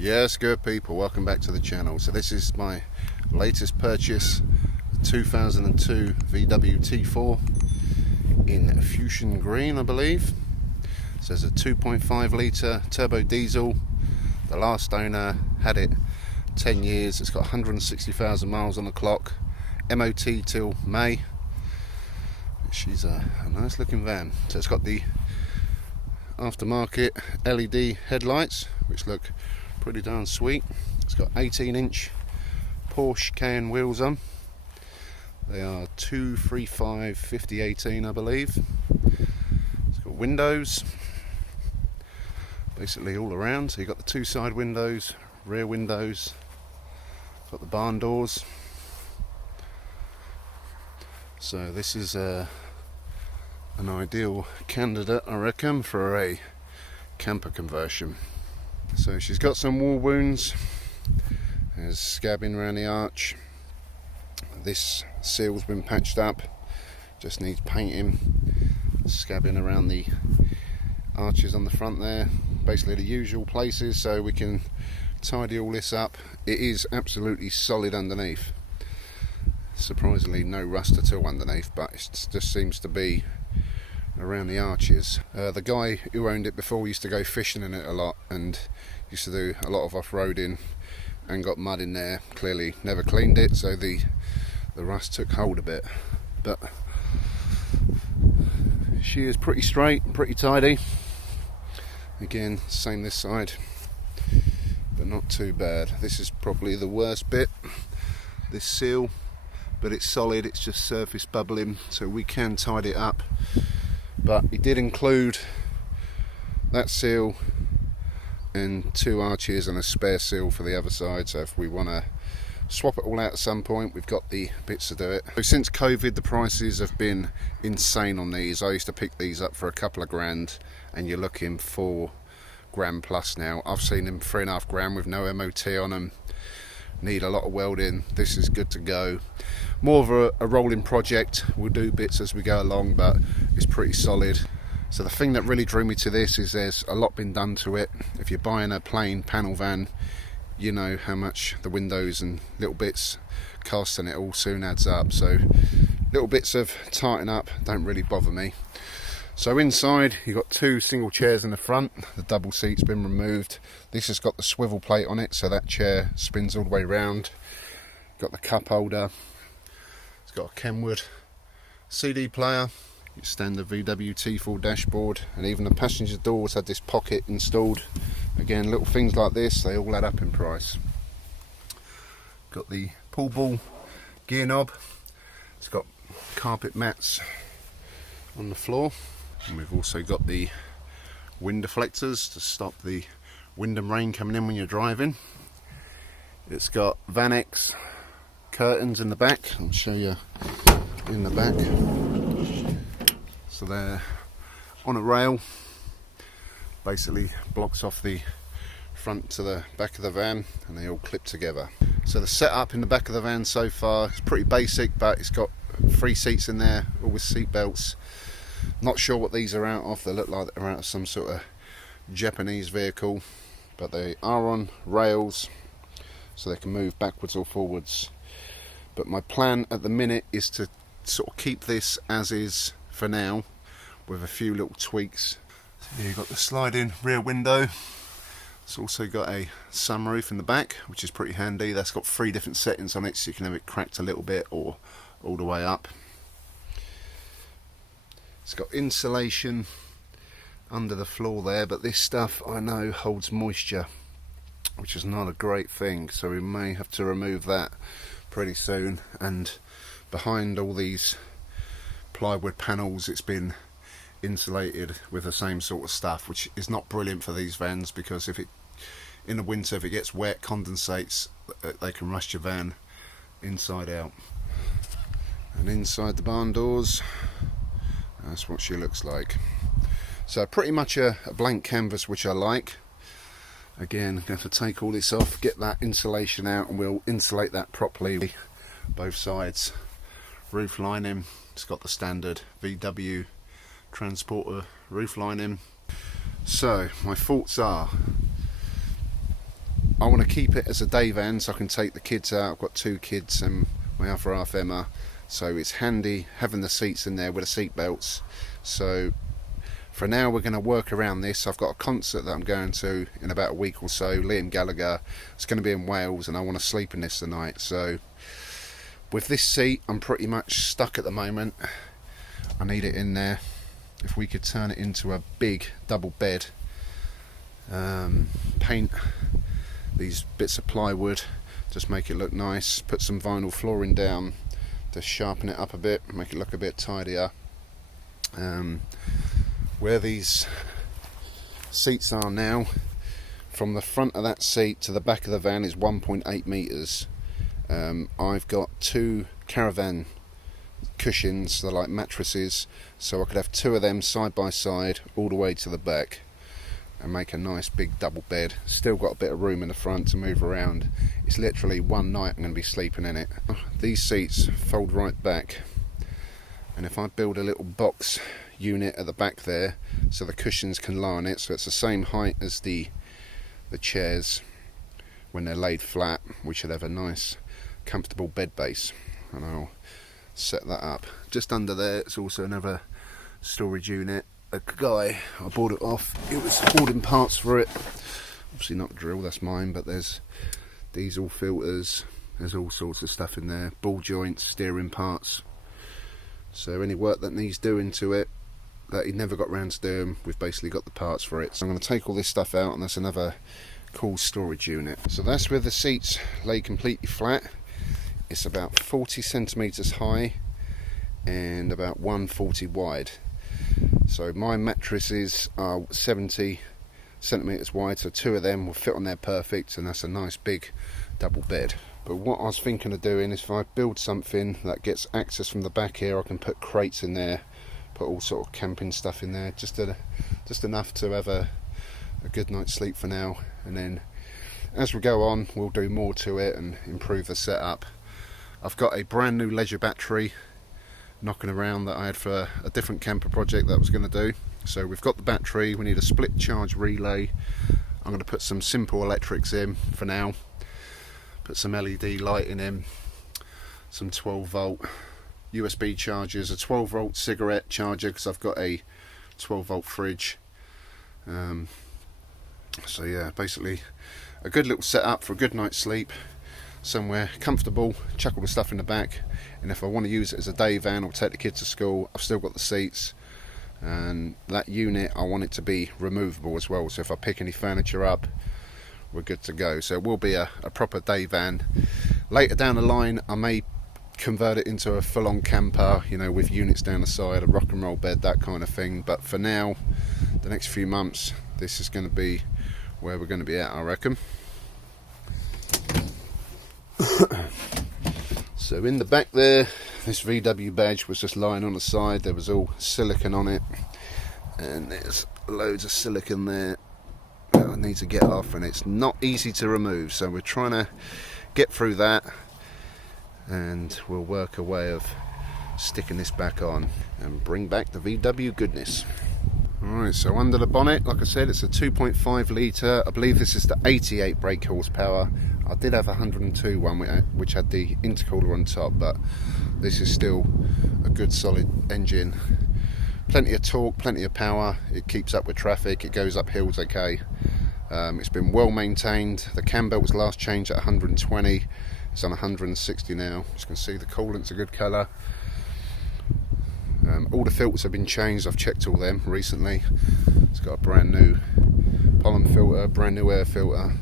Yes, good people, welcome back to the channel. So this is my latest purchase, 2002 VW T4 in fuchsia green, I believe. So it's a 2.5 litre turbo diesel. The last owner had it 10 years. It's got 160,000 miles on the clock, MOT till May. She's a nice looking van. So it's got the aftermarket LED headlights, which look pretty darn sweet. It's got 18-inch Porsche Cayenne wheels on. They are 235 5018, I believe. It's got windows basically all around. So you've got the two side windows, rear windows, got the barn doors. So this is an ideal candidate, I reckon, for a camper conversion. So she's got some wall wounds. There's scabbing around the arch. This seal's been patched up, just needs painting. Scabbing around the arches on the front there, basically the usual places, so we can tidy all this up. It is absolutely solid underneath. Surprisingly no rust at all underneath, but it just seems to be around the arches. The guy who owned it before used to go fishing in it a lot and used to do a lot of off-roading and got mud in there. Clearly never cleaned it, so the rust took hold a bit, but she is pretty straight, pretty tidy. Again, same this side, but not too bad. This is probably the worst bit, this seal, but it's solid. It's just surface bubbling, so we can tidy it up. But it did include that seal and two arches and a spare seal for the other side, so if we want to swap it all out at some point, we've got the bits to do it. So since COVID, the prices have been insane on these. I used to pick these up for a couple of grand, and you're looking £4 plus now. I've seen them £3.5 with no MOT on them. Need a lot of welding. This is good to go. More of a rolling project. We'll do bits as we go along, but it's pretty solid. So the thing that really drew me to this is there's a lot been done to it. If you're buying a plain panel van, you know how much the windows and little bits cost, and it all soon adds up. So little bits of tighten up don't really bother me. So inside you've got two single chairs in the front. The double seat's been removed. This has got the swivel plate on it, so that chair spins all the way round. Got the cup holder. It's got a Kenwood CD player, your standard VW T4 dashboard, and even the passenger doors had this pocket installed. Again, little things like this, they all add up in price. Got the pull ball gear knob. It's got carpet mats on the floor. And we've also got the wind deflectors to stop the wind and rain coming in when you're driving. It's got Vanex curtains in the back. I'll show you in the back. So they're on a rail, basically blocks off the front to the back of the van, and they all clip together. So the setup in the back of the van so far is pretty basic, but it's got 3 seats in there, all with seat belts. Not sure what these are out of. They look like they're out of some sort of Japanese vehicle, but they are on rails, so they can move backwards or forwards. But my plan at the minute is to sort of keep this as is for now, with a few little tweaks. So here you've got the sliding rear window. It's also got a sunroof in the back, which is pretty handy. That's got 3 different settings on it, so you can have it cracked a little bit or all the way up. It's got insulation under the floor there, but this stuff I know holds moisture, which is not a great thing, so we may have to remove that pretty soon. And behind all these plywood panels, it's been insulated with the same sort of stuff, which is not brilliant for these vans, because if it in the winter, if it gets wet, condensates, they can rust your van inside out. And inside the barn doors, that's what she looks like. So pretty much a blank canvas, which I like. Again, I'm going to take all this off, get that insulation out, and we'll insulate that properly, both sides. Roof lining, it's got the standard VW Transporter roof lining. So my thoughts are, I want to keep it as a day van so I can take the kids out. I've got 2 kids and my other half Emma, so it's handy having the seats in there with the seat belts. So for now we're going to work around this. I've got a concert that I'm going to in about a week or so, Liam Gallagher. It's going to be in Wales and I want to sleep in this tonight. So with this seat I'm pretty much stuck at the moment. I need it in there. If we could turn it into a big double bed, paint these bits of plywood, just make it look nice, put some vinyl flooring down to sharpen it up a bit, make it look a bit tidier. Where these seats are now, from the front of that seat to the back of the van is 1.8 metres. I've got 2 caravan cushions, they're like mattresses, so I could have 2 of them side by side all the way to the back and make a nice big double bed. Still got a bit of room in the front to move around. It's literally one night I'm going to be sleeping in it. These seats fold right back, and if I build a little box unit at the back there so the cushions can lie on it, so it's the same height as the chairs when they're laid flat, we should have a nice comfortable bed base. And I'll set that up. Just under there it's also another storage unit. A guy, I bought it off, it was holding parts for it, obviously not drill, that's mine, but there's diesel filters, there's all sorts of stuff in there, ball joints, steering parts. So any work that needs doing to it that he never got round to doing, we've basically got the parts for it. So I'm going to take all this stuff out, and that's another cool storage unit. So that's where the seats lay completely flat. It's about 40 centimetres high and about 140 wide. So my mattresses are 70 centimetres wide, so 2 of them will fit on there perfect, and that's a nice big double bed. But what I was thinking of doing is if I build something that gets access from the back here, I can put crates in there, put all sort of camping stuff in there, just enough to have a good night's sleep for now, and then as we go on we'll do more to it and improve the setup. I've got a brand new leisure battery knocking around that I had for a different camper project that I was going to do. So we've got the battery, we need a split charge relay. I'm going to put some simple electrics in for now, put some LED lighting in, some 12 volt USB chargers, a 12 volt cigarette charger because I've got a 12 volt fridge. So yeah, basically a good little setup for a good night's sleep, somewhere comfortable, chuck all the stuff in the back, and if I want to use it as a day van or take the kids to school, I've still got the seats. And that unit, I want it to be removable as well, so if I pick any furniture up, we're good to go. So it will be a proper day van. Later down the line I may convert it into a full-on camper, you know, with units down the side, a rock and roll bed, that kind of thing. But for now, the next few months, this is going to be where we're going to be at, I reckon. So in the back there, this VW badge was just lying on the side. There was all silicone on it, and there's loads of silicone there that I need to get off, and it's not easy to remove, so we're trying to get through that, and we'll work a way of sticking this back on and bring back the VW goodness. Alright, so under the bonnet, like I said, it's a 2.5 litre. I believe this is the 88 brake horsepower. I did have a 102 one which had the intercooler on top, but this is still a good solid engine. Plenty of torque, plenty of power. It keeps up with traffic, it goes up hills okay. It's been well maintained. The cam belt was last changed at 120. It's on 160 now. As you can see, the coolant's a good colour. All the filters have been changed. I've checked all them recently. It's got a brand new pollen filter, brand new air filter,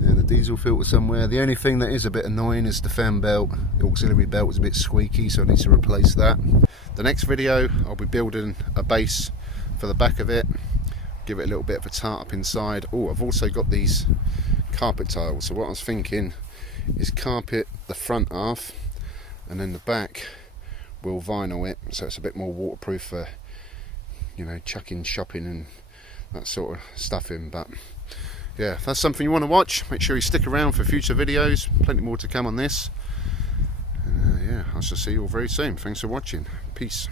and a diesel filter somewhere. The only thing that is a bit annoying is the fan belt. The auxiliary belt was a bit squeaky, so I need to replace that. The next video, I'll be building a base for the back of it, give it a little bit of a tart up inside. Oh, I've also got these carpet tiles, so what I was thinking is carpet the front half, and then the back we'll vinyl it, so it's a bit more waterproof for, you know, chucking shopping and that sort of stuff in. But yeah, if that's something you want to watch, make sure you stick around for future videos. Plenty more to come on this. Yeah, I shall see you all very soon. Thanks for watching. Peace.